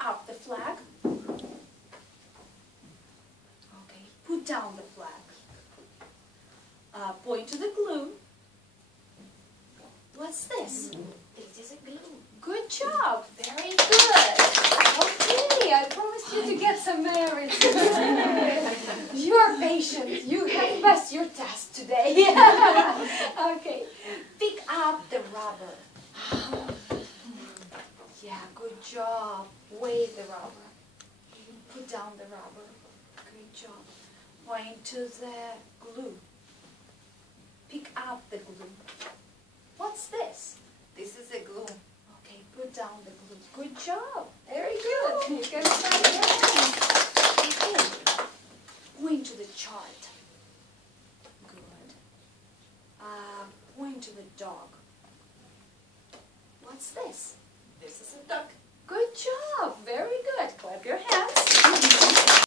up the flag. Okay, put down the flag. Point to the glue. What's this? It is a glue. Good job. Very good. Okay, I promised you to get some merit. You are patient. You have passed your test today. Okay. Pick up the rubber. Yeah, good job. Weigh the rubber. Put down the rubber. Good job. Point to the glue. Pick up the glue. What's this? This is a glue. Okay, put down the glue. Good job. Very good. You can start again. Okay. Point to the chart. Good. Point to the dog. What's this? This is a duck.